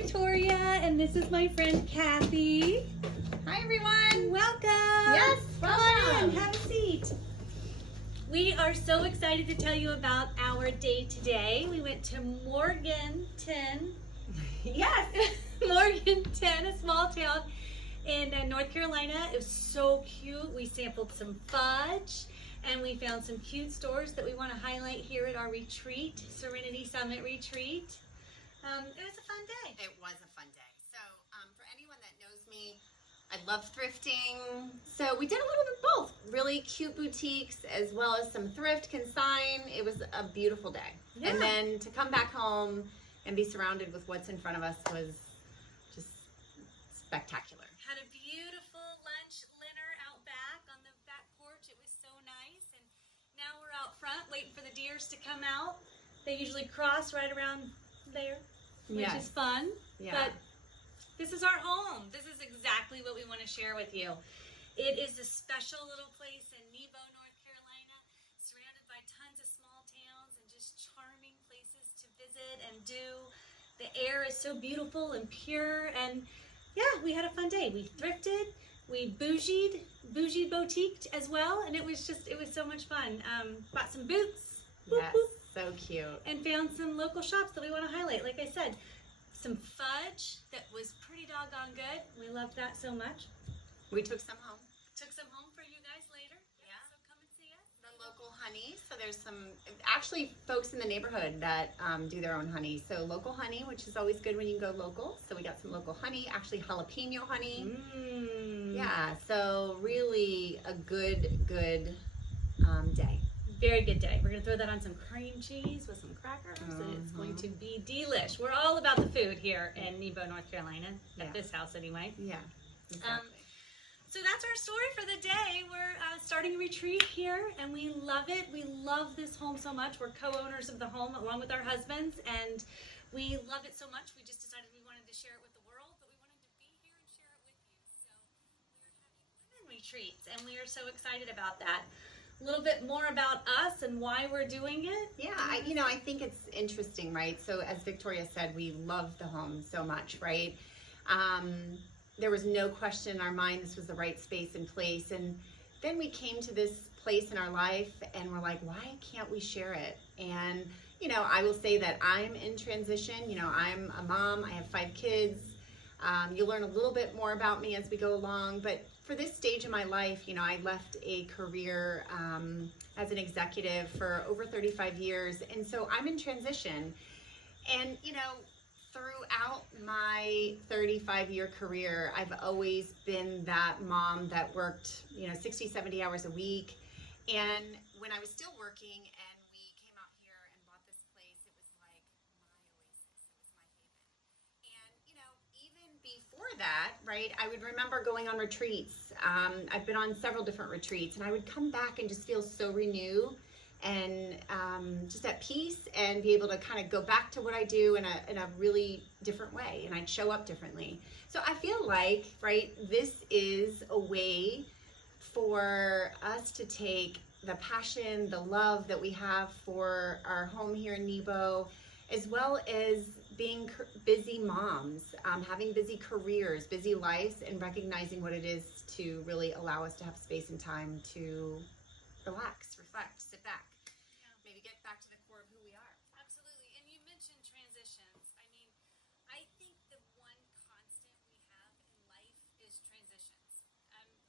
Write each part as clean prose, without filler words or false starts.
Victoria, and this is my friend Kathy. Hi everyone. Welcome. Yes, Come welcome. on in, have a seat. We are so excited to tell you about our day today. We went to Morganton. Yes. Morganton, a small town in North Carolina. It was so cute. We sampled some fudge and we found some cute stores that we want to highlight here at our retreat, Serenity Summit retreat. It was a fun day. It was a fun day. So for anyone that knows me, I love thrifting. So we did a little bit of both. Really cute boutiques as well as some thrift, consign. It was a beautiful day. Yeah. And then to come back home and be surrounded with what's in front of us was just spectacular. Had a beautiful lunch dinner out back on the back porch. It was so nice. And now we're out front waiting for the deers to come out. They usually cross right around there, which is fun. Yeah. But this is our home. This is exactly what we want to share with you. It is a special little place in Nebo, North Carolina, surrounded by tons of small towns and just charming places to visit and do. The air is so beautiful and pure, and yeah, we had a fun day. We thrifted, we bougied boutiqued as well, and it was so much fun. Bought some boots. Yes, so cute. And found some local shops that we want to highlight. Like I said, some fudge that was pretty doggone good. We loved that so much. We took some home. Took some home for you guys later. Yeah. So come and see us. The local honey. So there's some actually folks in the neighborhood that do their own honey. So local honey, which is always good when you go local. So we got some local honey, actually jalapeno honey. Yeah, so really a good day. Very good day. We're going to throw that on some cream cheese with some crackers, and it's going to be delish. We're all about the food here in Nebo, North Carolina, at this house anyway. Yeah. Exactly. So that's our story for the day. We're starting a retreat here, and we love it. We love this home so much. We're co-owners of the home along with our husbands, and we love it so much. We just decided we wanted to share it with the world, but we wanted to be here and share it with you. So we're having women retreats, and we are so excited about that. A little bit more about us and why we're doing it. Yeah, I think it's interesting, right? So as Victoria said, we love the home so much, right? There was no question in our mind this was the right space and place. And then we came to this place in our life and we're like, why can't we share it? And, I will say that I'm in transition. I'm a mom. I have 5 kids. You'll learn a little bit more about me as we go along. But for this stage of my life, I left a career as an executive for over 35 years. And so I'm in transition. And, throughout my 35-year career, I've always been that mom that worked, 60, 70 hours a week. And when I was still working and we came out here and bought this place, it was like my oasis. It was my haven. And, even before that, right, I would remember going on retreats. I've been on several different retreats, and I would come back and just feel so renewed and just at peace and be able to kind of go back to what I do in a really different way, and I'd show up differently. So I feel like, right, this is a way for us to take the passion, the love that we have for our home here in Nebo, as well as being busy moms, having busy careers, busy lives, and recognizing what it is to really allow us to have space and time to relax, reflect, sit back, maybe get back to the core of who we are. Absolutely. And you mentioned transitions. I think the one constant we have in life is transitions.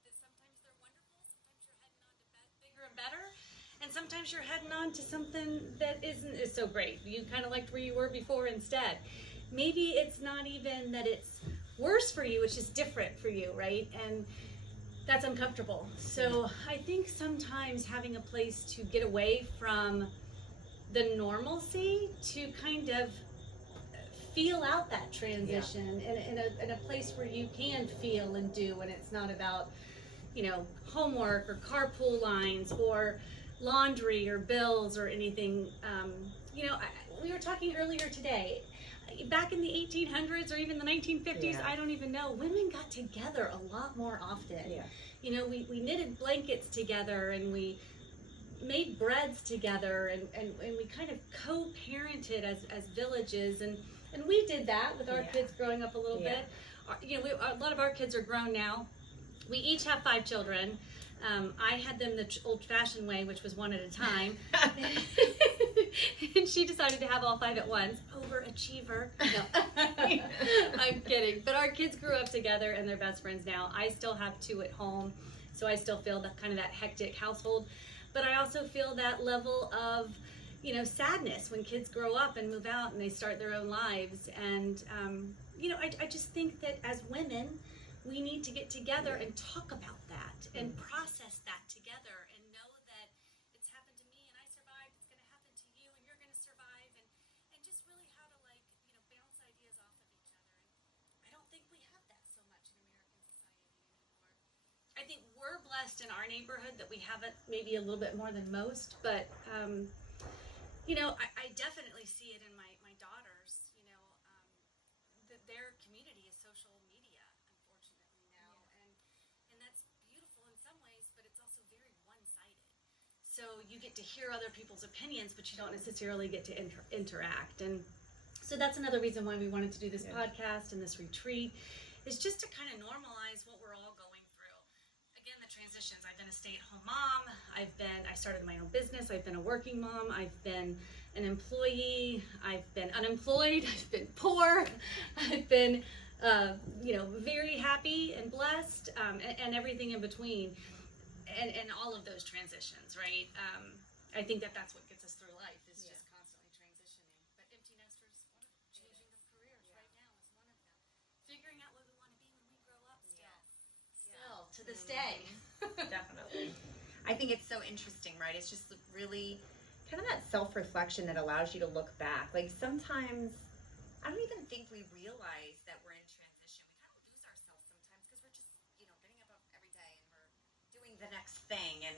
Sometimes they're wonderful. Sometimes you're heading on to bigger and better. And sometimes you're heading on to something that isn't so great. You kind of liked where you were before instead. Maybe it's not even that it's worse for you. It's just different for you, right? And that's uncomfortable. So I think sometimes having a place to get away from the normalcy to kind of feel out that transition in a place where you can feel and do, and it's not about, homework or carpool lines or laundry or bills or anything. We were talking earlier today, back in the 1800s or even the 1950s, I don't even know, women got together a lot more often. Yeah. We knitted blankets together, and we made breads together, and we kind of co-parented as villages. And And we did that with our Yeah. kids growing up a little Yeah. bit. A lot of our kids are grown now. We each have 5 children. I had them the old-fashioned way, which was one at a time. And she decided to have all 5 at once. Overachiever. No, I'm kidding. But our kids grew up together and they're best friends now. I still have 2 at home, so I still feel that kind of that hectic household. But I also feel that level of, sadness when kids grow up and move out and they start their own lives. And, I just think that as women, we need to get together and talk about that and process that together and know that it's happened to me and I survived, it's going to happen to you and you're going to survive, and just really how to bounce ideas off of each other. And I don't think we have that so much in American society anymore. I think we're blessed in our neighborhood that we have it maybe a little bit more than most, but I definitely see it in my daughters, that their community is social media, unfortunately now, and that's beautiful in some ways, but it's also very one-sided. So you get to hear other people's opinions, but you don't necessarily get to interact. And so that's another reason why we wanted to do this podcast and this retreat, is just to kind of normalize what we're all going through. Again, the transitions. I've been a stay-at-home mom. I started my own business. I've been a working mom. I've been an employee. I've been unemployed. I've been poor. I've been, very happy and blessed, and everything in between, and all of those transitions, right? I think that's what gets us through life, is just constantly transitioning. But empty nesters, changing of careers right now is one of them. Figuring out what we want to be when we grow up still to this day. Definitely. I think it's so interesting, right? It's just really kind of that self-reflection that allows you to look back. Like sometimes, I don't even think we realize that we're in transition. We kind of lose ourselves sometimes because we're just, getting up every day and we're doing the next thing. And,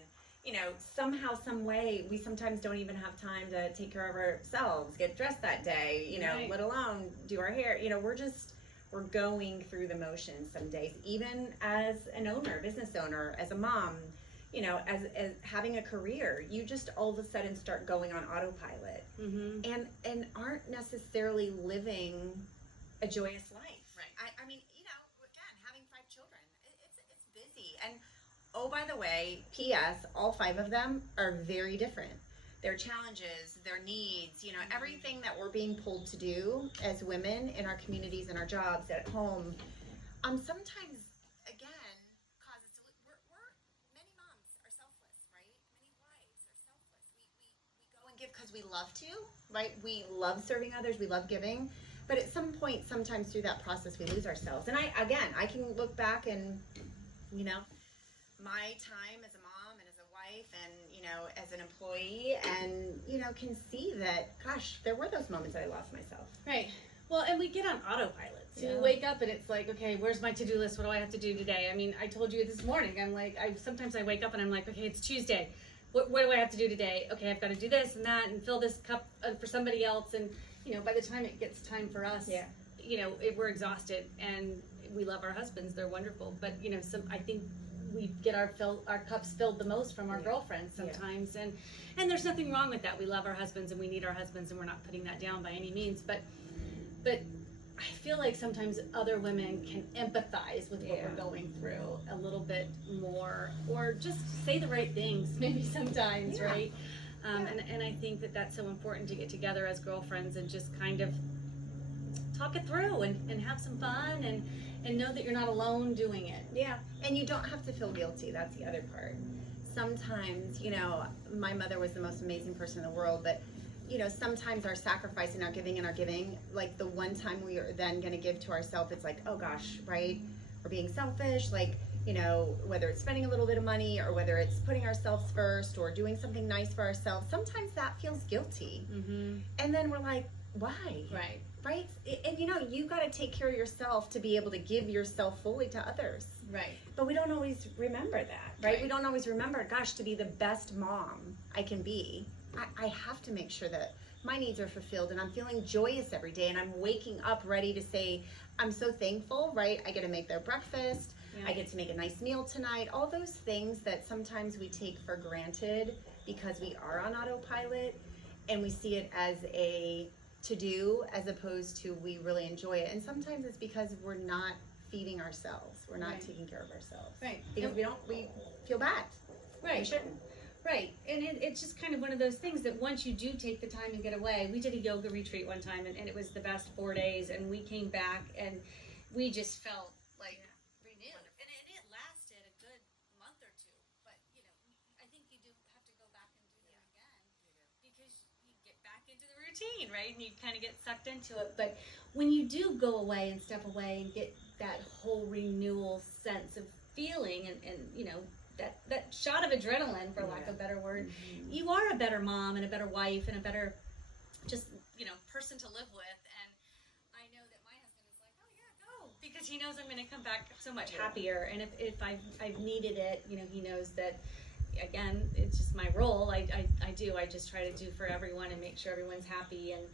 somehow, some way, we sometimes don't even have time to take care of ourselves, get dressed that day, Right. let alone do our hair. We're going through the motions some days, even as an owner, business owner, as a mom, as having a career. You just all of a sudden start going on autopilot, and aren't necessarily living a joyous life. Right. I mean, again, having 5 children, it's busy. And oh, by the way, P.S., all 5 of them are very different. Their challenges, their needs, everything that we're being pulled to do as women in our communities and our jobs at home, sometimes, again, causes many moms are selfless, right? Many wives are selfless. We go and give because we love to, right? We love serving others, we love giving, but at some point, sometimes through that process, we lose ourselves. And I can look back and, my time as a mom and as a wife and, as an employee, and, can see that, gosh, there were those moments that I lost myself. Right. Well, and we get on autopilot. So you wake up and it's like, okay, where's my to-do list? What do I have to do today? I mean, I told you this morning, I'm like, sometimes I wake up and I'm like, okay, it's Tuesday. What do I have to do today? Okay, I've got to do this and that and fill this cup for somebody else. And, by the time it gets time for us, we're exhausted, and we love our husbands. They're wonderful. But, I think we get our cups filled the most from our girlfriends sometimes, and there's nothing wrong with that. We love our husbands and we need our husbands, and we're not putting that down by any means, but I feel like sometimes other women can empathize with what we're going through a little bit more, or just say the right things maybe sometimes, right? And I think that's so important, to get together as girlfriends and just kind of talk it through and have some fun and know that you're not alone doing it. Yeah, and you don't have to feel guilty. That's the other part. Sometimes, my mother was the most amazing person in the world, but, sometimes our sacrifice and our giving, like the one time we are then going to give to ourselves, it's like, oh gosh, right? We're being selfish, like, whether it's spending a little bit of money or whether it's putting ourselves first or doing something nice for ourselves, sometimes that feels guilty. And then we're like, why? Right? And you got to take care of yourself to be able to give yourself fully to others. Right. But we don't always remember that, right? We don't always remember, gosh, to be the best mom I can be, I have to make sure that my needs are fulfilled and I'm feeling joyous every day and I'm waking up ready to say, I'm so thankful, right? I get to make their breakfast. I get to make a nice meal tonight. All those things that sometimes we take for granted because we are on autopilot, and we see it as a to do as opposed to we really enjoy it. And sometimes it's because we're not feeding ourselves. We're not Right. taking care of ourselves. Right. Because we feel bad. We Right. shouldn't. Right. And it's just kind of one of those things that once you do take the time and get away, we did a yoga retreat one time and it was the best 4 days, and we came back and we just felt like renewed. And it lasted a good month or two. But, you know, I think you do have to go back and do them again because you get back into the routine, right? And you kind of get sucked into it. But when you do go away and step away and get that whole renewal sense of feeling and you know, that shot of adrenaline, for lack of a better word, you are a better mom and a better wife and a better just, you know, person to live with. And I know that my husband is like, oh yeah, go, because he knows I'm going to come back so much happier. And if I've needed it, you know, he knows that, again, it's just my role. I just try to do for everyone and make sure everyone's happy. And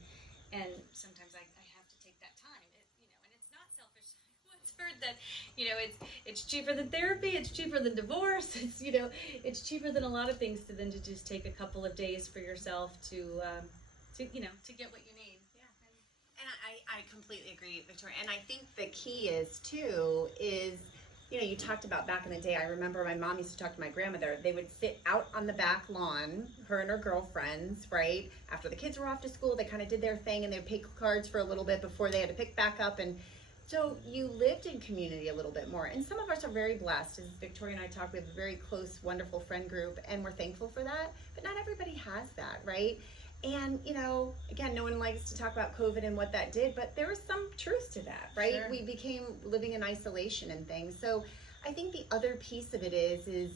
sometimes I have to take that time, you know, and it's not selfish. I once heard that, you know, it's cheaper than therapy, it's cheaper than divorce, it's, you know, it's cheaper than a lot of things than to just take a couple of days for yourself to you know, to get what you need. Yeah. And I completely agree, Victoria. And I think the key is too is, you know, you talked about back in the day. I remember my mom used to talk to my grandmother. They would sit out on the back lawn, her and her girlfriends, right? After the kids were off to school, they kind of did their thing and they'd pick cards for a little bit before they had to pick back up. And so you lived in community a little bit more. And some of us are very blessed. As Victoria and I talk, we have a very close, wonderful friend group, and we're thankful for that. But not everybody has that, right? And, you know, again, no one likes to talk about COVID and what that did, but there was some truth to that, right? Sure. We became living in isolation and things. So I think the other piece of it is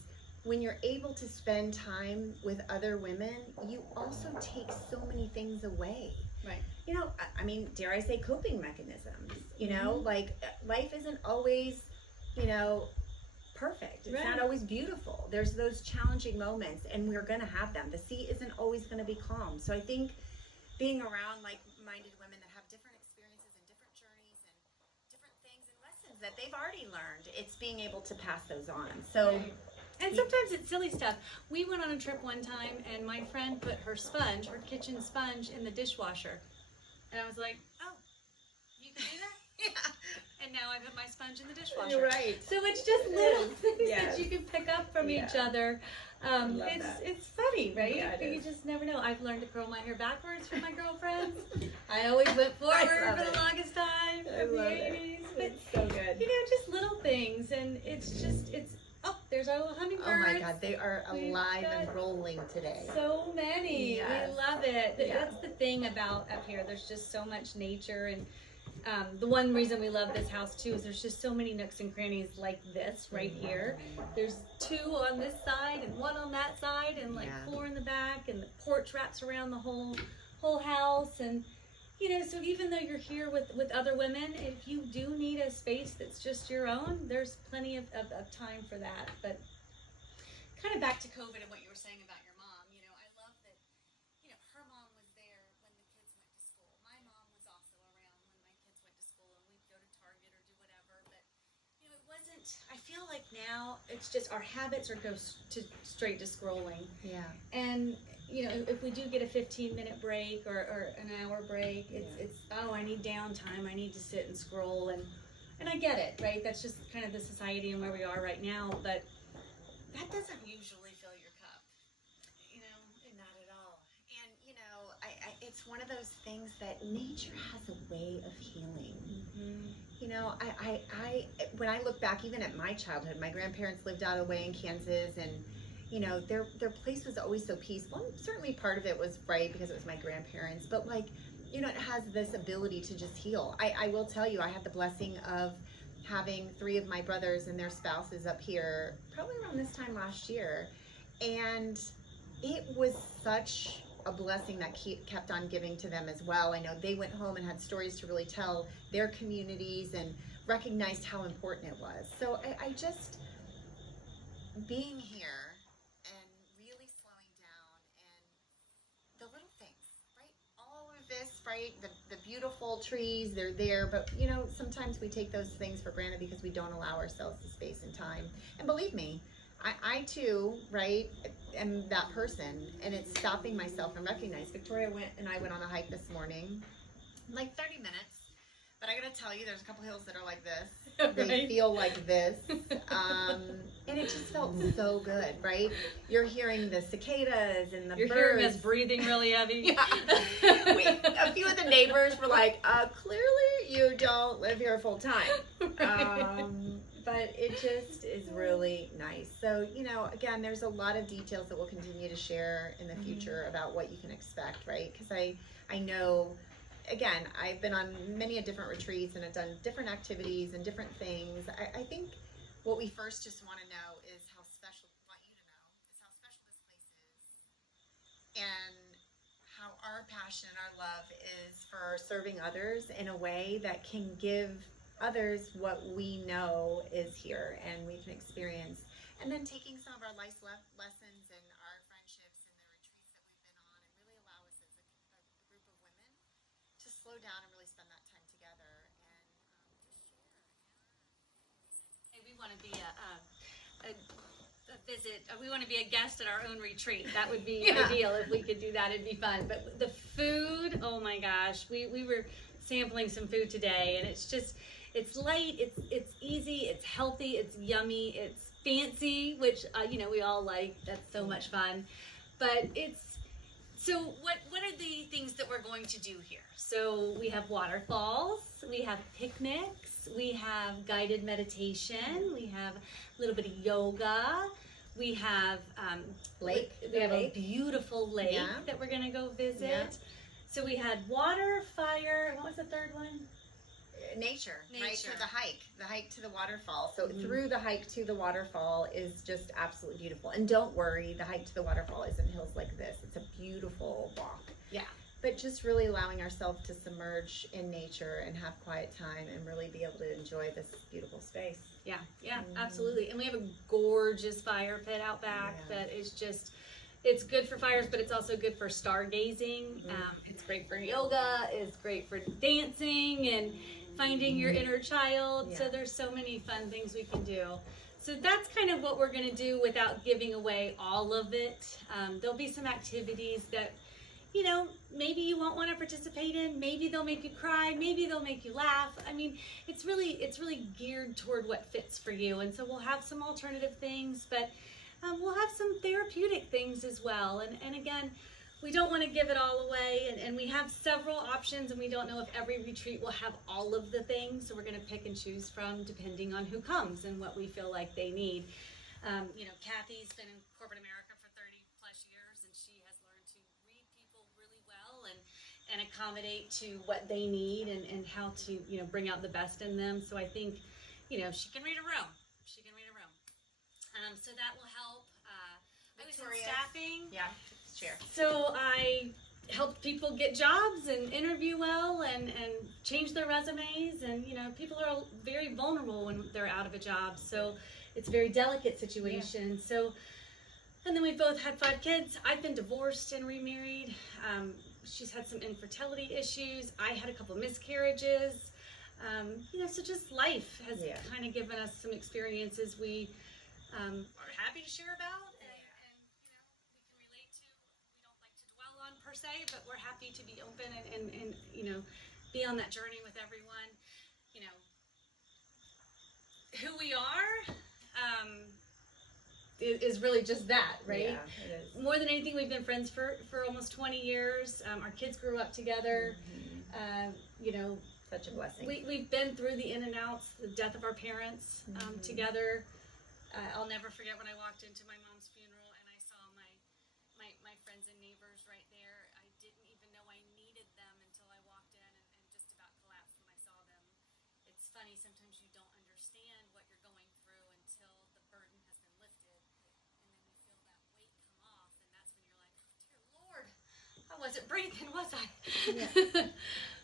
when you're able to spend time with other women, you also take so many things away. Right. You know, I mean, dare I say coping mechanisms, you know, like life isn't always, you know, perfect. It's not always beautiful. There's those challenging moments, and we're going to have them. The sea isn't always going to be calm. So I think being around like-minded women that have different experiences and different journeys and different things and lessons that they've already learned, it's being able to pass those on. So, and sometimes it's silly stuff. We went on a trip one time, and my friend put her sponge, her kitchen sponge, in the dishwasher. And I was like, oh, you can do that? yeah. And now I put my sponge in the dishwasher. You're right. So it's just little things Yes. that you can pick up from each other. It's funny, right? Yeah, it you is. just never know. I've learned to curl my hair backwards for my girlfriends. I always went forward love for the it. longest time I in the love it. 80s. But, It's so good. you know, just little things. And it's oh, there's our little hummingbirds. Oh my God, they are We've alive got and rolling today. So many. Yes. We love it. Yeah. That's the thing about up here. There's just so much nature, and the one reason we love this house too is there's just so many nooks and crannies like this right here. There's 2 on this side and 1 on that side, and like 4 in the back, and the porch wraps around the whole house. And you know, so even though you're here with other women, if you do need a space that's just your own, there's plenty of time for that. But kind of back to COVID and what you were saying about your mom, you know, I love that, you know, her mom was there when the kids went to school. My mom was also around when my kids went to school, and we'd go to Target or do whatever. But, you know, it wasn't, I feel like now it's just our habits are straight to scrolling. Yeah. And, you know, if we do get a 15-minute break or an hour break, it's oh, I need downtime. I need to sit and scroll. And I get it, right? That's just kind of the society and where we are right now. But that doesn't usually fill your cup, you know? Not at all. And, you know, it's one of those things that nature has a way of healing. You know, I when I look back even at my childhood, my grandparents lived out away in Kansas, and you know, their place was always so peaceful. And certainly part of it was right because it was my grandparents, but like, you know, it has this ability to just heal. I will tell you, I had the blessing of having 3 of my brothers and their spouses up here probably around this time last year, and it was such a blessing that kept on giving to them as well. I know they went home and had stories to really tell their communities and recognized how important it was. So I just, being here and really slowing down, and the little things, right? All of this, right? The beautiful trees, they're there, but you know, sometimes we take those things for granted because we don't allow ourselves the space and time. And believe me, I too, right, am that person, and it's stopping myself and recognize. Victoria and I went on a hike this morning, like 30 minutes. But I gotta tell you, there's a couple hills that are like this. Right. They feel like this. And it just felt so good, right? You're hearing the cicadas and the You're birds. hearing us breathing really heavy. Yeah. A few of the neighbors were like, clearly you don't live here full time. Right. But it just is really nice. So, again, there's a lot of details that we'll continue to share in the future about what you can expect, right? Because I know, again, I've been on many a different retreats and I've done different activities and different things. I think what we first just want to know is how special this place is, and how our passion and our love is for serving others in a way that can give others what we know is here and we can experience. And then taking some of our life lessons and our friendships and the retreats that we've been on and really allow us as a group of women to slow down and really spend that time together and just share. Hey, we want to be we want to be a guest at our own retreat. That would be ideal if we could do that. It'd be fun. But the food, oh my gosh, we were sampling some food today, and it's light, it's easy, it's healthy, it's yummy, it's fancy, which we all like. That's so much fun. But so what are the things that we're going to do here? So we have waterfalls, we have picnics, we have guided meditation, we have a little bit of yoga, we have Lake. We have a beautiful lake that we're gonna go visit. Yeah. So we had water, fire, and what was the third one? Nature, right? So Nature. the hike to the waterfall. So through the hike to the waterfall is just absolutely beautiful. And don't worry, the hike to the waterfall isn't hills like this. It's a beautiful walk. Yeah. But just really allowing ourselves to submerge in nature and have quiet time and really be able to enjoy this beautiful space. Yeah, absolutely. And we have a gorgeous fire pit out back that is just, it's good for fires, but it's also good for stargazing. It's great for yoga. It's great for dancing and finding your inner child. Yeah. So there's so many fun things we can do. So that's kind of what we're going to do without giving away all of it. There'll be some activities that, maybe you won't want to participate in. Maybe they'll make you cry. Maybe they'll make you laugh. I mean, it's really geared toward what fits for you. And so we'll have some alternative things, but we'll have some therapeutic things as well. And again, we don't want to give it all away. And we have several options, and we don't know if every retreat will have all of the things. So we're going to pick and choose from depending on who comes and what we feel like they need. Kathy's been in corporate America for 30 plus years, and she has learned to read people really well and accommodate to what they need and how to, bring out the best in them. So I think, she can read a room. So that will help. I was in staffing. Yeah, share. So I helped people get jobs and interview well and change their resumes. And, people are very vulnerable when they're out of a job. So it's a very delicate situation. Yeah. So, and then we've both had 5 kids. I've been divorced and remarried. She's had some infertility issues. I had a couple miscarriages. So just life has kind of given us some experiences we are happy to share about and we can relate to. We don't like to dwell on per se, but we're happy to be open and be on that journey with everyone. Who we are is really just that, right? Yeah, it is. More than anything, we've been friends for almost 20 years. Our kids grew up together. Such a blessing. We've been through the in and outs, the death of our parents together. I'll never forget when I walked into my mom's funeral and I saw my friends and neighbors right there. I didn't even know I needed them until I walked in and just about collapsed when I saw them. It's funny, sometimes you don't understand what you're going through until the burden has been lifted. And then you feel that weight come off, and that's when you're like, oh, dear Lord, I wasn't breathing, was I? Yeah.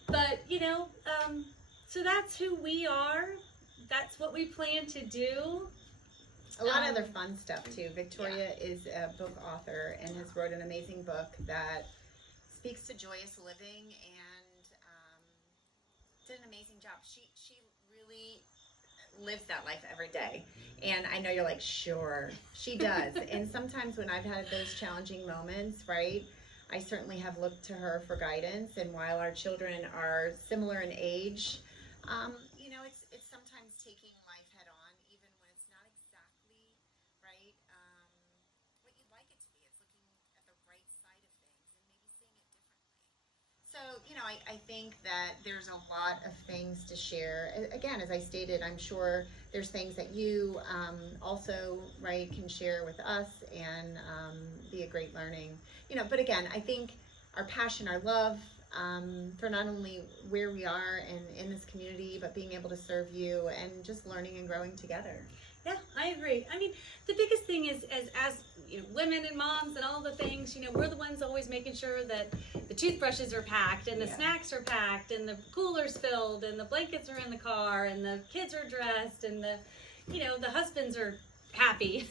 But, so that's who we are. That's what we plan to do. A lot of other fun stuff too. Victoria is a book author and has wrote an amazing book that speaks to joyous living and did an amazing job. She really lives that life every day. And I know you're like, sure, she does. And sometimes when I've had those challenging moments, right, I certainly have looked to her for guidance. And while our children are similar in age, you know, it's sometimes taking life head on, even when it's not exactly right, what you'd like it to be. It's looking at the right side of things and maybe seeing it differently. So, you know, I think that there's a lot of things to share. Again, as I stated, I'm sure there's things that you also, right, can share with us and be a great learning. You know, but again, I think our passion, our love for not only where we are and in this community, but being able to serve you and just learning and growing together. Yeah, I agree. I mean, the biggest thing is as you know, women and moms and all the things, you know, we're the ones always making sure that the toothbrushes are packed and the snacks are packed and the cooler's filled and the blankets are in the car and the kids are dressed and the, you know, the husbands are happy.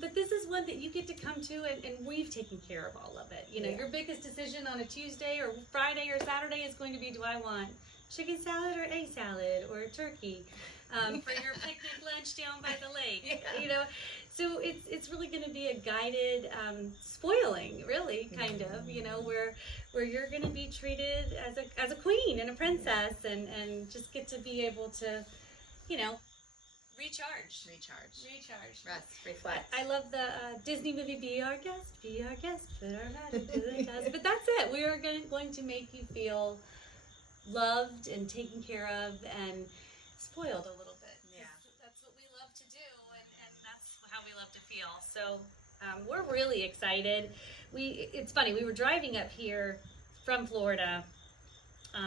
But this is one that you get to come to and we've taken care of all of it. You know, your biggest decision on a Tuesday or Friday or Saturday is going to be, do I want chicken salad or egg salad or turkey? For your picnic lunch down by the lake, you know, so it's really going to be a guided spoiling, really, kind of, you know, where you're going to be treated as a queen and a princess, and just get to be able to, you know, recharge, Rest, reflect. I love the Disney movie, be our guest, put our magic to the test. But that's it. We are going to make you feel loved and taken care of and spoiled a little bit. Yeah. That's what we love to do, and that's how we love to feel. So we're really excited. It's funny, we were driving up here from Florida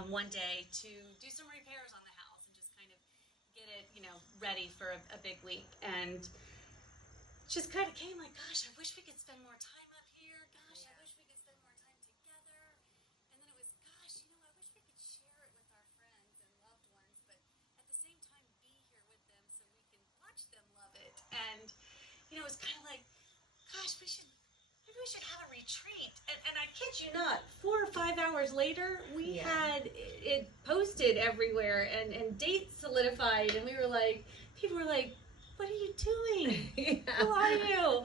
one day to do some repairs on the house and just kind of get it, you know, ready for a big week. And just kind of came like, gosh, I wish we could spend more time up here. Gosh, I wish we could spend more time together. And then it was, gosh, you know, I wish we could share it with our friends and loved ones, but at the same time be here with them so we can watch them love it. And, you know, it's kind of like, gosh, maybe we should have a retreat. And I kid you not, 4 or 5 hours later, we had it posted everywhere and dates solidified. And we were like, people were like, what are you doing? Who are you?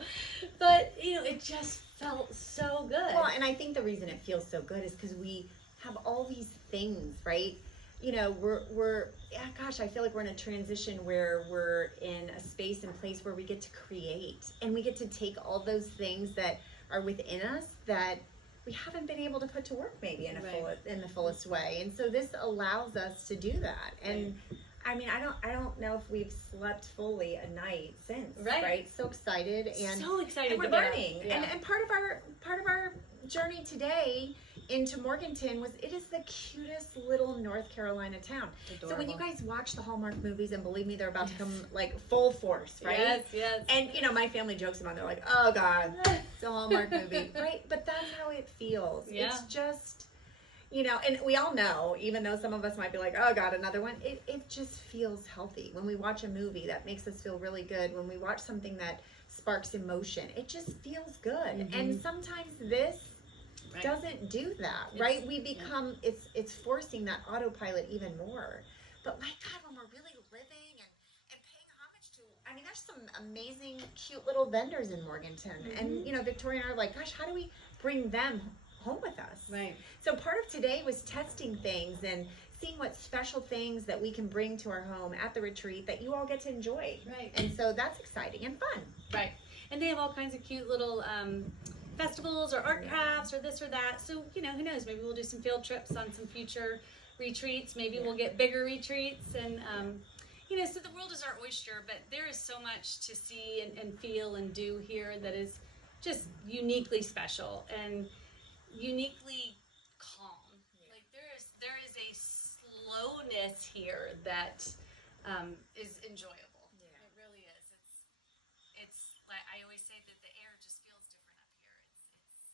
But, you know, it just felt so good. Well, and I think the reason it feels so good is because we have all these things, right? You know, gosh, I feel like we're in a transition where we're in a space and place where we get to create, and we get to take all those things that are within us that we haven't been able to put to work maybe in the fullest way. And so this allows us to do that. And I mean, I don't know if we've slept fully a night since, right? So excited and we're learning. And part of our journey today into Morganton was, it is the cutest little North Carolina town. Adorable. So when you guys watch the Hallmark movies, and believe me, they're about to come like full force, right? Yes. And you know, my family jokes about it. They're like, oh God, it's a Hallmark movie, right? But that's how it feels. Yeah. It's just, you know, and we all know, even though some of us might be like, oh God, another one, it just feels healthy. When we watch a movie that makes us feel really good, when we watch something that sparks emotion, it just feels good. Mm-hmm. And sometimes this doesn't do that, right? We become, it's forcing that autopilot even more. But my God, when we're really living and paying homage to, I mean, there's some amazing, cute little vendors in Morganton. Mm-hmm. And, you know, Victoria and I are like, gosh, how do we bring them home with us? Right. So part of today was testing things and seeing what special things that we can bring to our home at the retreat that you all get to enjoy. Right. And so that's exciting and fun. Right. And they have all kinds of cute little festivals or art crafts or this or that. So, you know, who knows? Maybe we'll do some field trips on some future retreats. Maybe we'll get bigger retreats. And, you know, so the world is our oyster, but there is so much to see and feel and do here that is just uniquely special and uniquely calm. Like there is a slowness here that is enjoyable. It really is. It's like I always say that the air just feels different up here. It's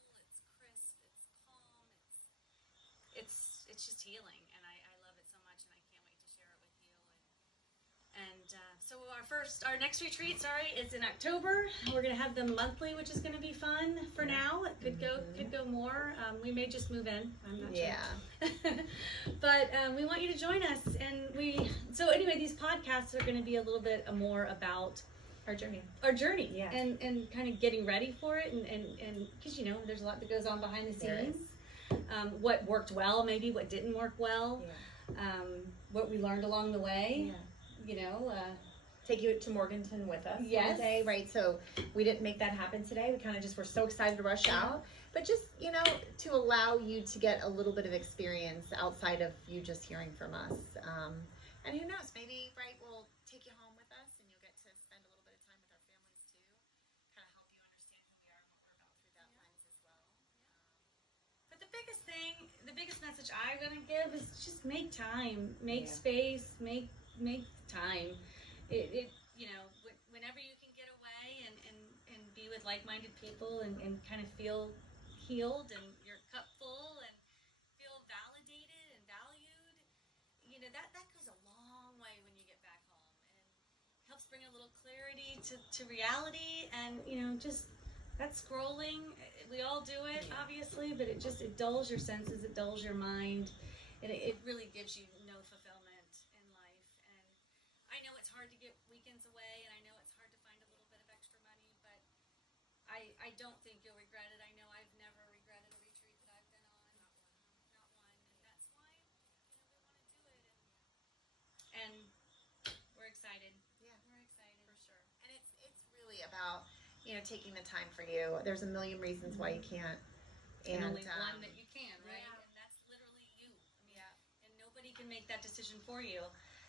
cool, it's crisp, it's calm, it's just healing, and I love it so much, and I can't wait to share it with you. And so our next retreat, is in October. We're gonna have them monthly, which is gonna be fun for now. It could go more. We may just move in. I'm not sure. But we want you to join us. And so anyway, these podcasts are gonna be a little bit more about Our journey. Yeah. And kind of getting ready for it, and because there's a lot that goes on behind the scenes. What worked well, maybe what didn't work well. What we learned along the way. Take you to Morganton with us yes. one day, right? So we didn't make that happen today. We kind of just were so excited to rush out. But just, to allow you to get a little bit of experience outside of you just hearing from us. And who knows, maybe, right, we'll take you home with us and you'll get to spend a little bit of time with our families too. Kind of help you understand who we are and what we're about through that lens as well. But the biggest message I'm going to give is just make time, make space, make time. Whenever you can get away and be with like-minded people and kind of feel healed and your cup full and feel validated and valued, that goes a long way when you get back home and helps bring a little clarity to reality. And just that scrolling, we all do it obviously, but it dulls your senses, it dulls your mind, and it really gives you no fulfillment in life. And I know it's hard to get weekends away, and I know it's hard to find a little bit of extra money, but I don't think you'll regret it. I know I've never regretted a retreat that I've been on, not one, and that's why we want to do it, and we're excited. Yeah, we're excited for sure. And it's really about taking the time for you. There's a million reasons why you can't, and only one that you can, right? Yeah. And that's literally you. And nobody can make that decision for you.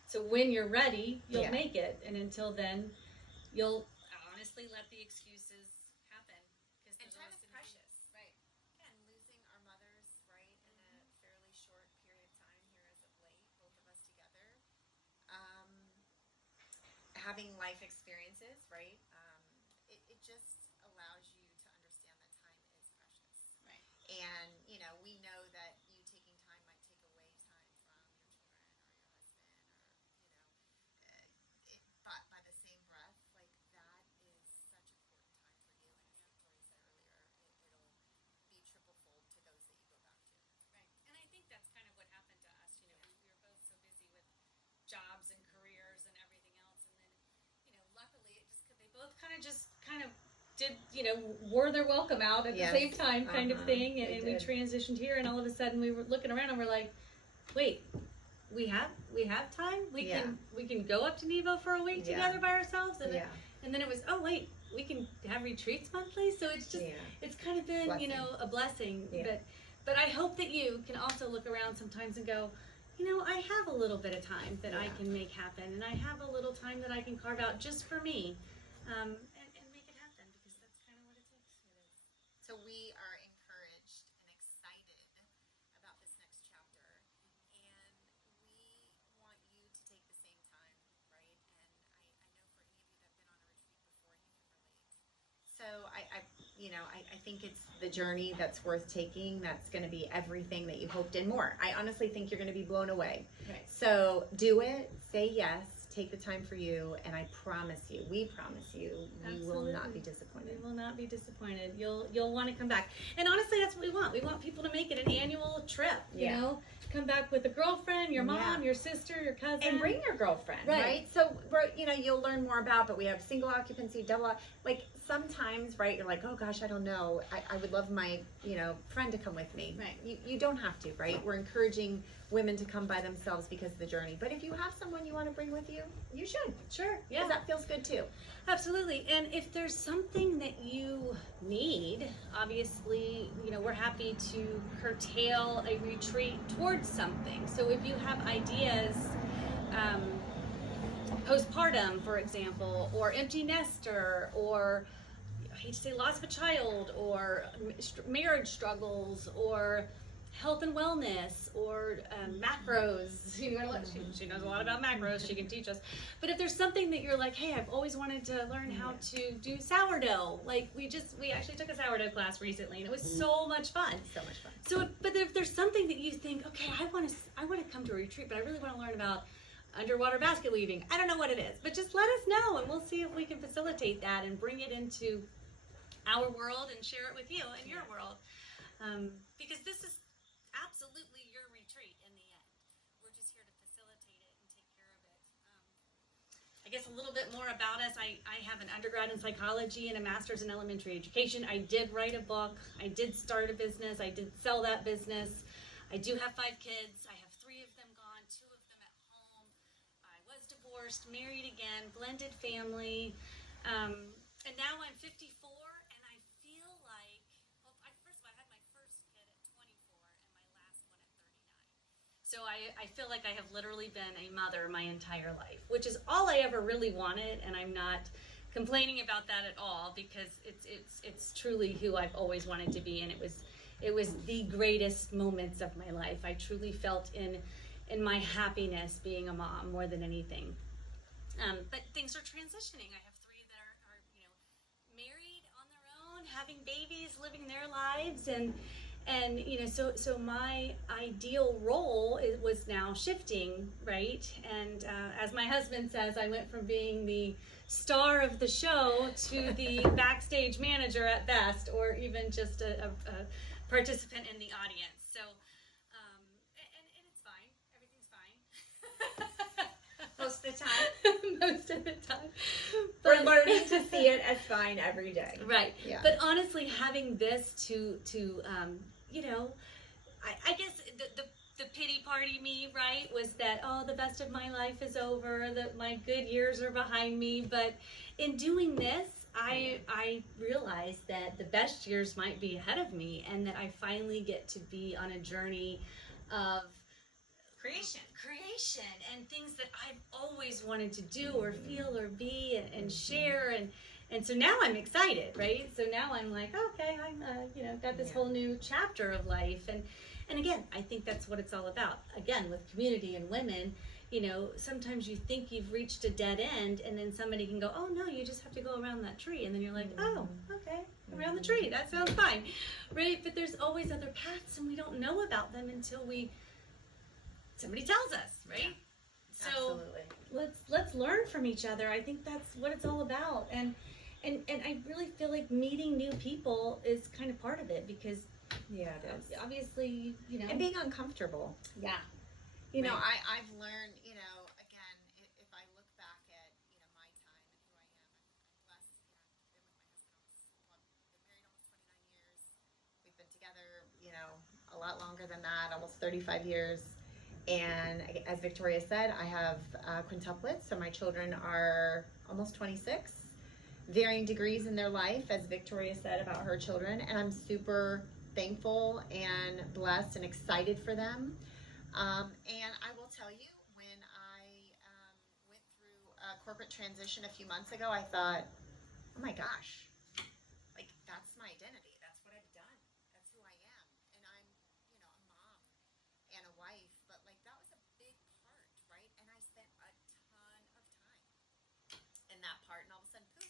So when you're ready, you'll make it, and until then, you'll honestly let the excuses happen. And time is precious. Right. Again, losing our mothers, right, in a fairly short period of time here as of late, both of us together. Having life experiences, right, it just allows you to understand that time is precious. Right. And, we know that you taking time might take away time from your children or your husband but by the same breath, like that is such important time for you. And as Victoria said earlier, it'll be triple fold to those that you go back to. Right. And I think that's kind of what happened to us. We were both so busy with jobs and careers and everything else. And then, luckily they both kind of did, wore their welcome out at the same time kind of thing. And we transitioned here, and all of a sudden we were looking around and we're like, wait, we have time? We can go up to Nevo for a week together by ourselves? And then it was, oh wait, we can have retreats monthly? So it's just, it's kind of been, a blessing. But I hope that you can also look around sometimes and go, I have a little bit of time that I can make happen, and I have a little time that I can carve out just for me, and make it happen, because that's kind of what it takes. So we are encouraged and excited about this next chapter, and we want you to take the same time, right? And I know for any of you that have been on a retreat before, you can relate. So I think it's the journey that's worth taking. That's going to be everything that you hoped and more. I honestly think you're going to be blown away. Right. So do it, say yes, take the time for you, and I promise you, we promise you, you will not be disappointed. You will not be disappointed. You'll want to come back. And honestly, that's what we want. We want people to make it an annual trip, you know? Come back with a girlfriend, your mom, your sister, your cousin. And bring your girlfriend, right? So, you'll learn more about, but we have single occupancy, double, like sometimes, right, you're like, oh gosh, I don't know. I would love my, friend to come with me. Right. You don't have to, right? We're encouraging women to come by themselves because of the journey. But if you have someone you want to bring with you, you should. Sure. Yeah. Because that feels good too. Absolutely. And if there's something that you need, obviously, we're happy to curtail a retreat towards something. So if you have ideas, postpartum, for example, or empty nester, or I hate to say loss of a child, or marriage struggles, or health and wellness, or macros. She knows a lot about macros. She can teach us. But if there's something that you're like, hey, I've always wanted to learn how to do sourdough. Like we actually took a sourdough class recently, and it was so much fun. So much fun. So, but if there's something that you think, okay, I want to come to a retreat, but I really want to learn about underwater basket weaving. I don't know what it is, but just let us know, and we'll see if we can facilitate that and bring it into our world and share it with you in your world. Because this is absolutely your retreat in the end. We're just here to facilitate it and take care of it. I guess a little bit more about us. I have an undergrad in psychology and a master's in elementary education. I did write a book. I did start a business. I did sell that business. I do have 5 kids. I have 3 of them gone, 2 of them at home. I was divorced, married again, blended family. And now I'm 54, and I feel like, well, first of all, I had my first kid at 24 and my last one at 39. So I feel like I have literally been a mother my entire life, which is all I ever really wanted, and I'm not complaining about that at all, because it's truly who I've always wanted to be, and it was the greatest moments of my life. I truly felt in my happiness being a mom more than anything. But things are transitioning. I have 3 that are married on their own, having babies, living their lives, and so my ideal role was now shifting, right? And as my husband says, I went from being the star of the show to the backstage manager at best, or even just a participant in the audience. So, and it's fine. Everything's fine. Most of the time. Most of the time. We're learning to see it as fine every day. Right. Yeah. But honestly, having this to I guess the pity party me, right, was that, oh, the best of my life is over, that my good years are behind me. But in doing this, I realized that the best years might be ahead of me, and that I finally get to be on a journey of creation and things that I've always wanted to do or feel or be and share, and so now I'm excited, right? So now I'm like, okay, I'm got this whole new chapter of life, and again, I think that's what it's all about. Again, with community and women, sometimes you think you've reached a dead end, and then somebody can go, oh no, you just have to go around that tree, and then you're like, oh, okay, around the tree, that sounds fine, right? But there's always other paths, and we don't know about them until somebody tells us, right? So Absolutely. let's learn from each other. I think that's what it's all about, and I really feel like meeting new people is kind of part of it, because Yeah, it is. obviously, And being uncomfortable. yeah. I've learned, again, if I look back at, my time and who I am, I'm blessed. I've been with my husband been married almost 29 years. We've been together, a lot longer than that, almost 35 years. And as Victoria said, I have quintuplets, so my children are almost 26, varying degrees in their life, as Victoria said about her children. And I'm super thankful and blessed and excited for them. And I will tell you, when I went through a corporate transition a few months ago, I thought, oh my gosh, like, that's my identity. That's what I've done. That's who I am. And I'm, a mom and a wife, but like, that was a big part, right? And I spent a ton of time in that part, and all of a sudden, poof,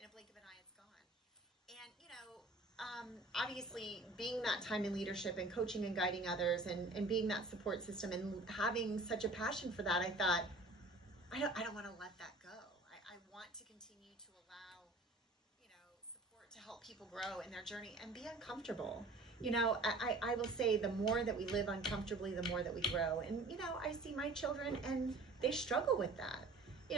in a blink of an eye, it's gone. And, obviously being that time in leadership and coaching and guiding others, and being that support system and having such a passion for that, I thought, I don't want to let that go. I want to continue to allow, support to help people grow in their journey and be uncomfortable. I will say, the more that we live uncomfortably, the more that we grow. And, I see my children, and they struggle with that.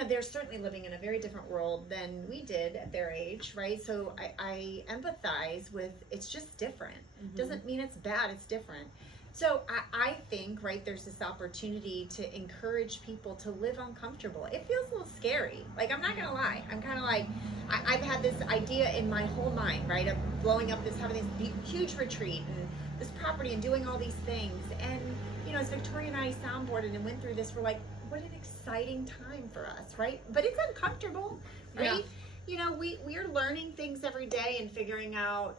They're certainly living in a very different world than we did at their age, right? So I empathize with, it's just different. Doesn't mean it's bad, it's different. So I think, right, there's this opportunity to encourage people to live uncomfortable. It feels a little scary. Like, I'm not going to lie. I'm kind of like, I've had this idea in my whole mind, right, of blowing up having this huge retreat and this property and doing all these things. And, as Victoria and I soundboarded and went through this, we're like, what an exciting time for us, right? But it's uncomfortable, right? Yeah. We're learning things every day and figuring out,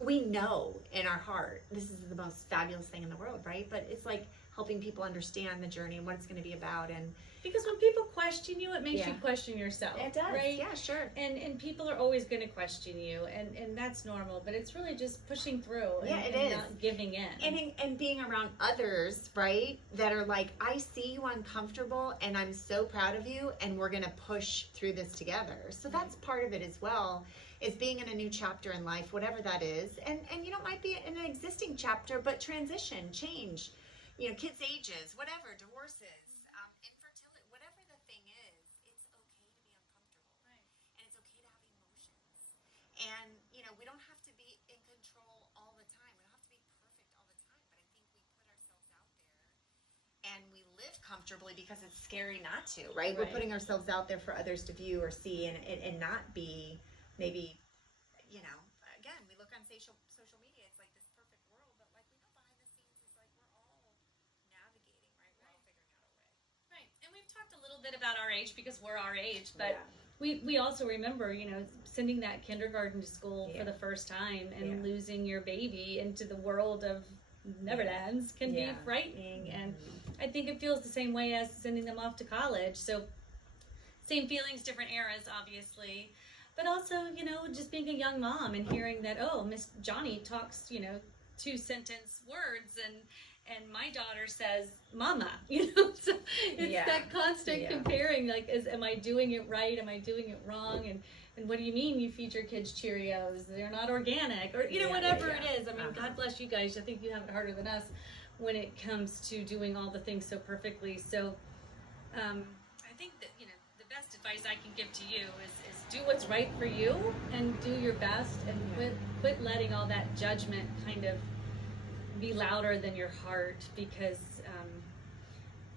we know in our heart this is the most fabulous thing in the world, right? But it's like helping people understand the journey and what it's going to be about. And Because when people question you, it makes you Yeah. question yourself. it does, right? yeah, sure. And people are always going to question you, and that's normal. But it's really just pushing through. Yeah, and, it and is. not giving in. And being around others, right, that are like, I see you uncomfortable and I'm so proud of you, and we're going to push through this together. So that's part of it as well, is being in a new chapter in life, whatever that is. And it might be in an existing chapter, but transition, change, kids' ages, whatever, divorces, infertility, whatever the thing is. we don't have to be in control all the time. We don't have to be perfect all the time. But I think we put ourselves out there and we live comfortably because it's scary not to, right? We're putting ourselves out there for others to view or see and not be maybe, again, we look on social media, it's like this perfect world, but like we know behind the scenes it's like we're all navigating, right? We're all figuring out a way. Right. And we've talked a little bit about our age because we're our age, but we also remember, sending that kindergarten to school for the first time and losing your baby into the world of Neverlands can be frightening. And I think it feels the same way as sending them off to college. So same feelings, different eras, obviously. But also, just being a young mom and hearing that, oh, Miss Johnny talks, 2-sentence words and my daughter says mama, so it's that constant comparing, like, am I doing it right? Am I doing it wrong? And what do you mean you feed your kids Cheerios? They're not organic, or whatever it is. I mean, God bless you guys. I think you have it harder than us when it comes to doing all the things so perfectly. So I think that the best advice I can give to you is do what's right for you and do your best, and quit letting all that judgment kind of be louder than your heart, because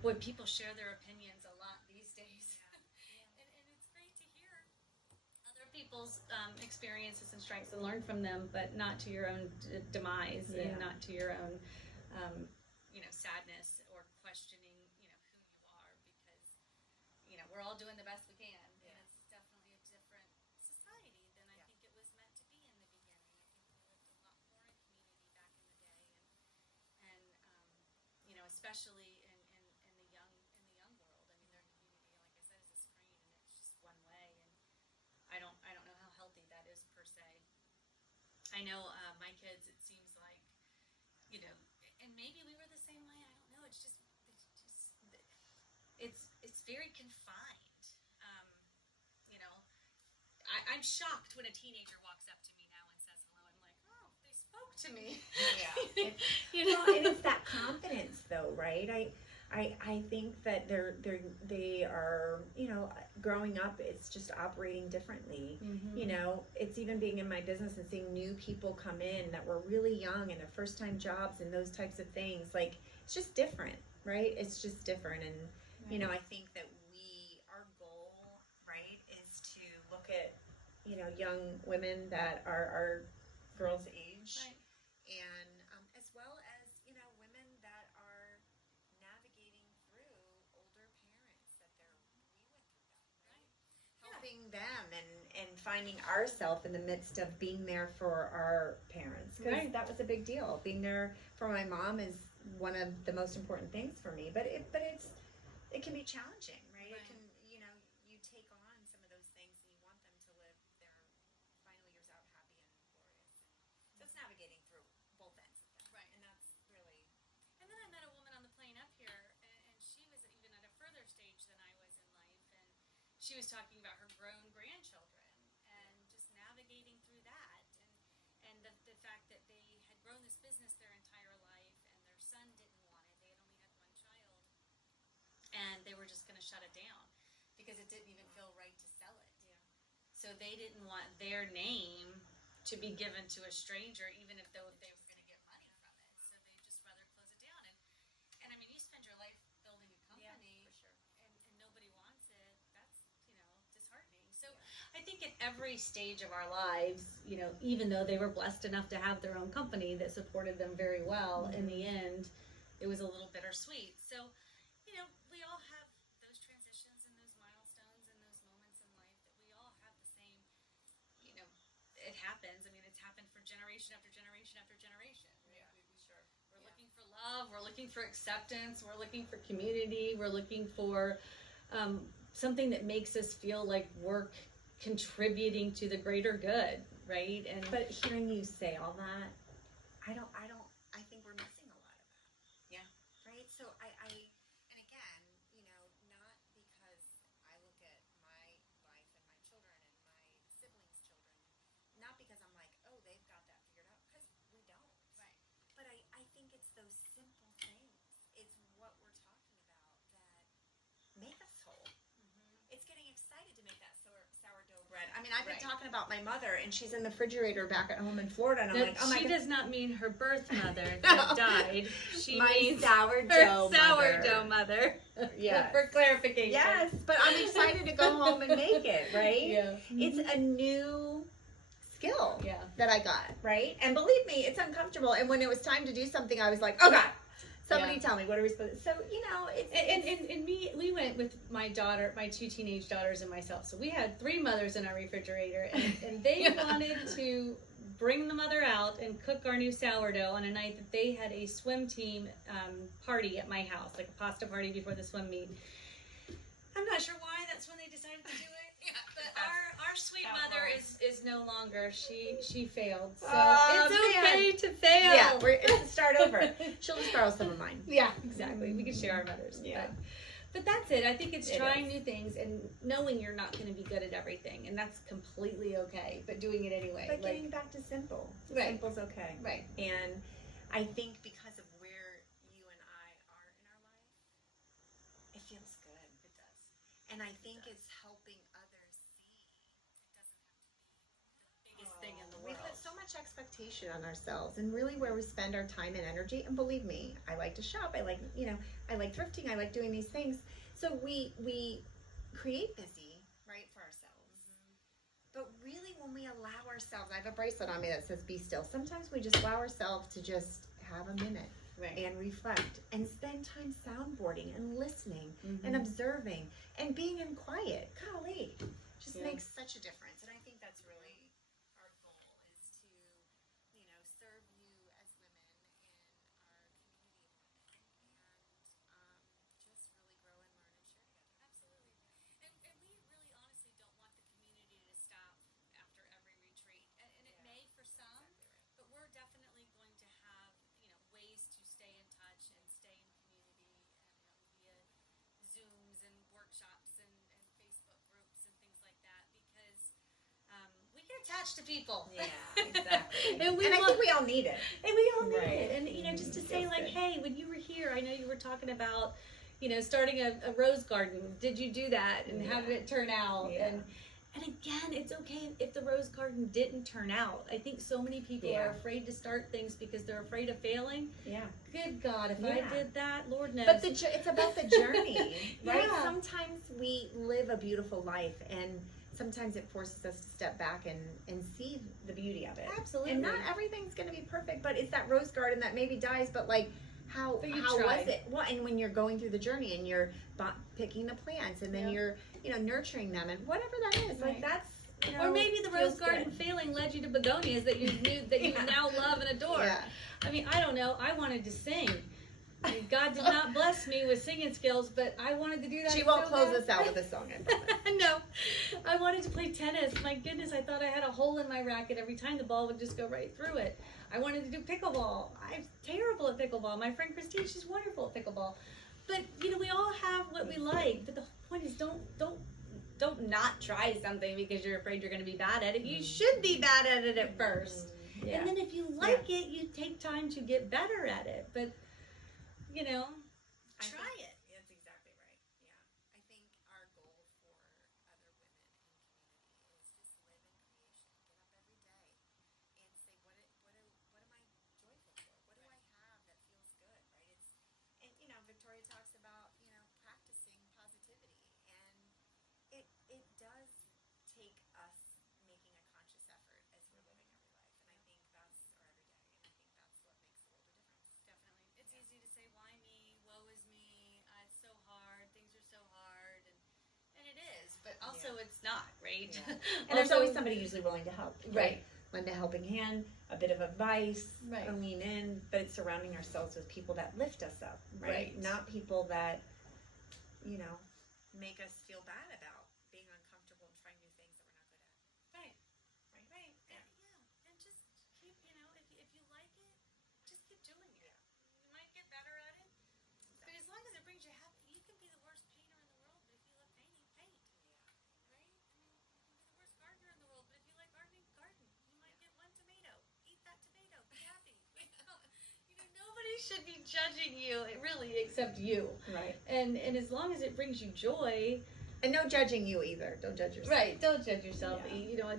boy, people share their opinions a lot these days. And it's great to hear other people's experiences and strengths and learn from them, but not to your own demise and not to your own sadness or questioning who you are, because we're all doing the best we can. And it's definitely a different society than I think it was meant to be in the beginning. I think we lived a lot more in community back in the day, and especially in the young world. I mean, their community, like I said, is a screen, and it's just one way. And I don't know how healthy that is per se. I know my kids. It seems like and maybe we were the same way. I don't know. It's very confined. I'm shocked when a teenager walks up to me now and says hello. I'm like, oh, they spoke to me. Well, and it's that confidence, though, right? I think that they are growing up. It's just operating differently. It's even being in my business and seeing new people come in that were really young and their first time jobs and those types of things. Like, it's just different, right? It's just different. And I think that our goal, right, is to look at young women that are our girls' age, and as well as women that are navigating through older parents that we went through that, right? Helping them and finding ourselves in the midst of being there for our parents, because that was a big deal. Being there for my mom is one of the most important things for me, but it can be challenging, right? It can, you take on some of those things and you want them to live their final years out happy and glorious. And so it's navigating through both ends of that. Right. And that's really... And then I met a woman on the plane up here, and she was even at a further stage than I was in life, and she was talking about her grown grandchildren and just navigating through that, and the fact that they had grown this business their entire life, and their son didn't want it. They had only had one child, and they were just going to shut it down because it didn't even feel right to sell it. So they didn't want their name to be given to a stranger, even if they were going to get money from it. So they just rather close it down. And I mean, you spend your life building a company, for sure. and nobody wants it. That's disheartening. So I think at every stage of our lives, even though they were blessed enough to have their own company that supported them very well, in the end, it was a little bittersweet. So we all have those transitions and those milestones and those moments in life that we all have the same, it happens. I mean, it's happened for generation after generation after generation. Right? We're looking for love. We're looking for acceptance. We're looking for community. We're looking for something that makes us feel like we're contributing to the greater good, right? But hearing you say all that, I think we're missing a lot of that. Yeah. Right? So and again, not because I look at my life and my children and my siblings' children, not because I'm like, oh, they've got that figured out, because we don't. Right. But I think it's those simple things. It's what we're talking about that make us whole. It's getting excited to make that sourdough bread. I mean, I I've been Right. talking about my mother, and she's in the refrigerator back at home in Florida, and I'm like, oh my she God. does not mean her birth mother that died. She My means sourdough her sourdough mother. Yes. For clarification. Yes, but I'm excited to go home and make it, right? Yeah. It's a new skill Yeah. that I got, right? And believe me, it's uncomfortable. And when it was time to do something, I was like, oh God, somebody tell me, what are we supposed to. So, And we went with my daughter, my 2 teenage daughters, and myself. So we had 3 mothers in our refrigerator, and they wanted to bring the mother out and cook our new sourdough on a night that they had a swim team party at my house, like a pasta party before the swim meet. I'm not sure why that's when they decided to do it, but our sweet mother is no longer. She failed, so it's okay to fail. yeah, it's a start over. She'll just borrow some of mine. Yeah, exactly. We can share our mothers. Yeah. But that's it. I think it's It trying is. new things and knowing you're not going to be good at everything, and that's completely okay. But doing it anyway. But getting back to simple. Right. Simple's okay. Right. And I think because of where you and I are in our life, it feels good. It does. And I think it's helping others see. It doesn't have to be biggest thing in the We world. put so much expectation on ourselves, and really where we spend our time and energy. And believe me, I like to shop. I like thrifting. I like doing these things. So we create busy, right, for ourselves. But really, when we allow ourselves, I have a bracelet on me that says "Be still." Sometimes we just allow ourselves to just have a minute Right. and reflect and spend time soundboarding and listening Mhm. and observing and being in quiet. Golly, just Yeah. makes such a difference. And I think that's really our goal is to, serve you as women in our community of women and just really grow and learn and share together. Absolutely. And we really honestly don't want the community to stop after every retreat. And it may for some, but we're definitely going to have, ways to stay in touch and stay in community via Zooms and workshops and Facebook groups and things like that because we get attached to people. Yeah, exactly. And and I think we all need it. And we all need Right. it. And, just to say, Feels like, good. hey, when you were here, I know you were talking about, starting a rose garden. Did you do that? And how Yeah. did it turn out? Yeah. And again, it's okay if the rose garden didn't turn out. I think so many people Yeah. are afraid to start things because they're afraid of failing. Yeah. Good God, if I Yeah. did that, Lord knows. But it's about the journey, right? Yeah. Sometimes we live a beautiful life, and sometimes it forces us to step back and see the beauty of it. Absolutely. And not everything's going to be perfect, but it's that rose garden that maybe dies, but like, how But you was tried. it? Well, and when you're going through the journey and you're picking the plants, and then Yeah. you're nurturing them, and whatever that is, like Right. that's Or maybe the rose feels garden good. failing led you to begonias that you knew that you Yeah. now love and adore. Yeah. I mean, I don't know. I wanted to sing. I mean, God did not bless me with singing skills, but I wanted to do that. She won't so close bad. us out with a song, I promise. No, I wanted to play tennis. My goodness, I thought I had a hole in my racket every time the ball would just go right through it. I wanted to do pickleball. I'm terrible at pickleball. My friend Christine, she's wonderful at pickleball. But we all have what we like. But the whole point is don't not try something because you're afraid you're going to be bad at it. You should be bad at it at first. Yeah. And then if you like it, you take time to get better at it. But, I try think it. That's exactly right. Yeah. I think our goal for other women in community is just live in creation. Get up every day and say, what am I joyful for? What do I have that feels good, right? Victoria talks about, practicing positivity, and it does take us making a conscious effort as we're living every life. And I think that's our every day, and I think that's what makes the world a difference. Definitely. It's easy to say, why me? Woe is me. It's so hard. Things are so hard. And it is, but also it's not, right? Yeah. And there's always somebody usually willing to help. Right. Lend a helping hand, a bit of advice, Right. lean in, but it's surrounding ourselves with people that lift us up, right? Right. Not people that, make us feel bad about being uncomfortable and trying new things that we're not good at. Right. Right. Right. And just keep, if you like it, just keep doing it. You might get better at it, but as long as it brings you happy, you can be the worst painter in the world, but if you love painting, paint. Right? I mean, you can be the worst gardener in the world, but if you like gardening, garden. You might get one tomato. Eat that tomato. Be happy. Nobody should be judging you, really, except you. Right. And as long as it brings you joy, And no judging you either. Don't judge yourself. Right, don't judge yourself. Yeah. You know,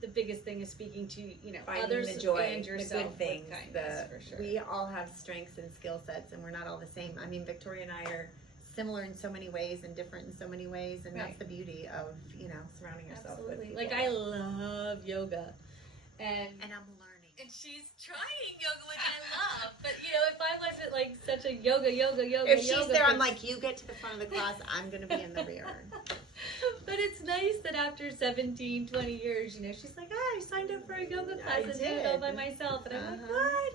the biggest thing is speaking to, Finding others the joy, and yourself the good things. with kindness, for sure. We all have strengths and skill sets, and we're not all the same. I mean, Victoria and I are similar in so many ways and different in so many ways, and that's Right. the beauty of, surrounding yourself with Absolutely. people. Like, I love yoga. And I'm learning. and she's trying yoga, which I love. But if I wasn't like such a yoga If she's yoga there, I'm person- like, you get to the front of the class, I'm going to be in the rear. But it's nice that after 17, 20 years, she's like, I signed up for a yoga class and did it all by myself. And I'm like, what?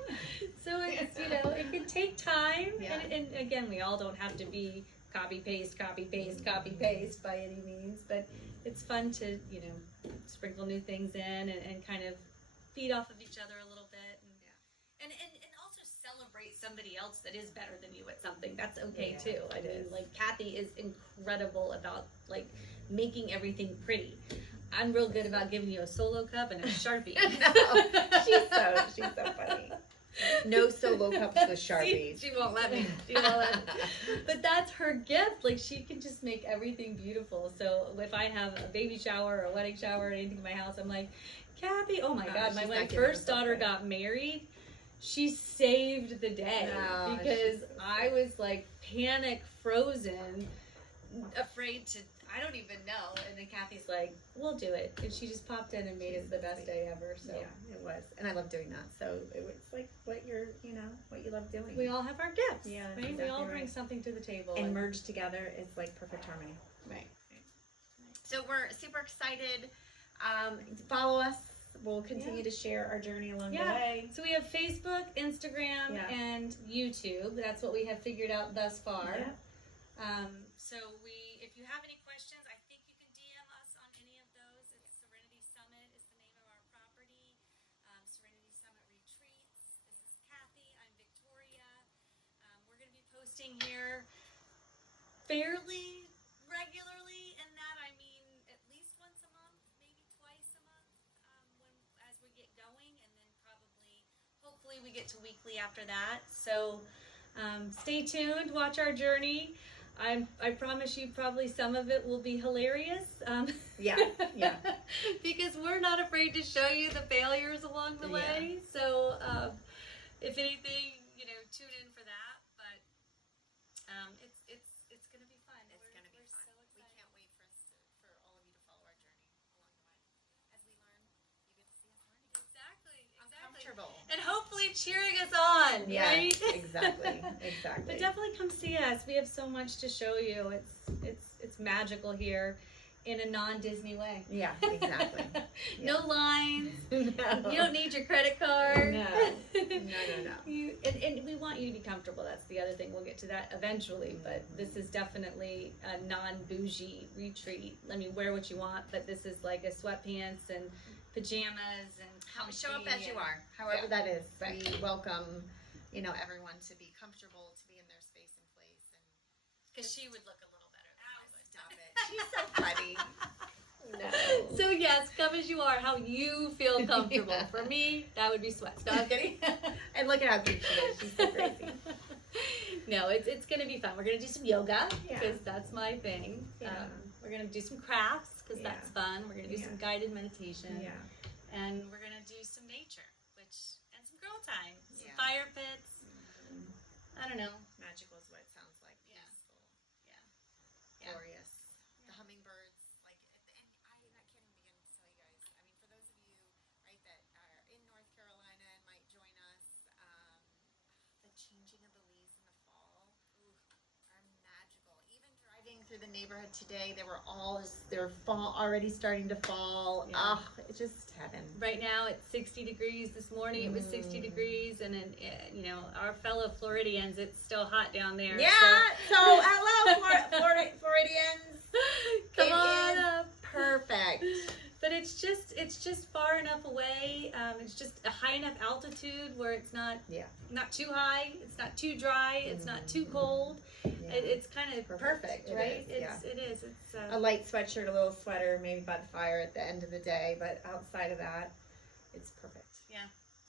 So it's, it can take time. Yeah. And again, we all don't have to be copy, paste by any means. But it's fun to, sprinkle new things in and kind of feed off of each other a little bit. And also celebrate somebody else that is better than you at something. That's okay too. I mean, like Kathy is incredible about like making everything pretty. I'm real good about giving you a solo cup and a Sharpie. She's so funny. No solo cups with Sharpies. She won't let me. But that's her gift. Like she can just make everything beautiful. So if I have a baby shower or a wedding shower or anything in my house, I'm like, Kathy, oh my God, she's my not giving first herself daughter credit. got married. She saved the day No, because she's so I was like panic frozen, afraid to, I don't even know. And then Kathy's like, we'll do it. And she just popped in and made it the best day ever. So Yeah, it was. And I love doing that. So it's like what what you love doing. we all have our gifts. Yeah, right? We exactly all bring right. something to the table. and merged together is like perfect harmony. Right. So we're super excited. Follow us. We'll continue to share our journey along the Yeah. way. So we have Facebook, Instagram, Yeah. and YouTube. That's what we have figured out thus far. Yeah. So if you have any questions, I think you can DM us on any of those. It's Serenity Summit is the name of our property. Serenity Summit Retreats. This is Kathy. I'm Victoria. We're going to be posting here fairly regularly, and that I mean at least once a month, maybe twice a month, as we get going, and then hopefully we get to weekly after that. So stay tuned, watch our journey. I promise you probably some of it will be hilarious. Yeah. Because we're not afraid to show you the failures along the way. So if anything, tune in for that. But it's gonna be fun. It's going to be we're fun. so We excited. can't wait for all of you to follow our journey along the way. As we learn, you get to see us learning. Exactly. Uncomfortable. And hopefully cheering us on, right? Exactly. But definitely come see us. We have so much to show you. It's magical here in a non-Disney way. Yeah, exactly. No lines. No. You don't need your credit card. No. And we want you to be comfortable. That's the other thing. We'll get to that eventually. But this is definitely a non-bougie retreat. I mean, wear what you want, but this is like a sweatpants and pajamas and Show up comfy as you and- are, however that is. Right. We welcome, everyone to be comfortable, to be in their space and place. And Because she would look a little better than I would. stop it. She's so funny. No. So yes, come as you are, how you feel comfortable. For me, that would be sweats. No, I'm kidding. And look at how cute she is. She's so crazy. No, it's gonna be fun. We're gonna do some yoga Yeah. because that's my thing. Yeah. We're gonna do some crafts because Yeah. that's fun. We're gonna do some guided meditation. Yeah. And we're gonna do some nature, and some girl time, some Yeah. fire pits. I don't know. Magical is what it sounds like. Yeah. Peaceful. Yeah. Glorious. The hummingbirds. And I can't even begin to tell you guys. I mean, for those of you, right, that are in North Carolina and might join us, the changing of the leaves in the fall are magical. Even driving through the neighborhood today, they're fall already starting to fall. Yeah. It's just heaven. Right now it's 60 degrees. This morning it was 60 degrees, and then our fellow Floridians, it's still hot down there. Yeah. So hello, Floridians. Come It on is up. Perfect. But it's just far enough away. It's just a high enough altitude where it's not too high. It's not too dry. It's not too cold. It's kind of perfect, It right? is, It is. It's A light sweatshirt, a little sweater, maybe by the fire at the end of the day, but outside of that, it's perfect.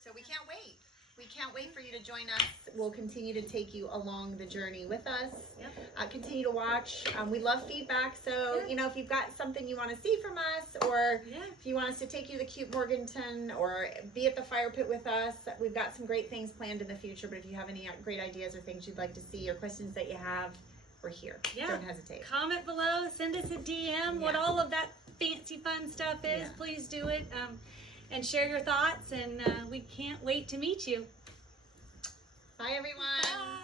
So we can't wait. We can't wait for you to join us. We'll continue to take you along the journey with us. Yep. Continue to watch. We love feedback. So, if you've got something you want to see from us, or if you want us to take you to Cute Morganton or be at the fire pit with us, we've got some great things planned in the future. But if you have any great ideas or things you'd like to see or questions that you have, we're here. Yeah. Don't hesitate. Comment below. Send us a DM. What all of that fancy fun stuff is. Yeah. Please do it. And share your thoughts. And we can't wait to meet you. Bye, everyone. Bye.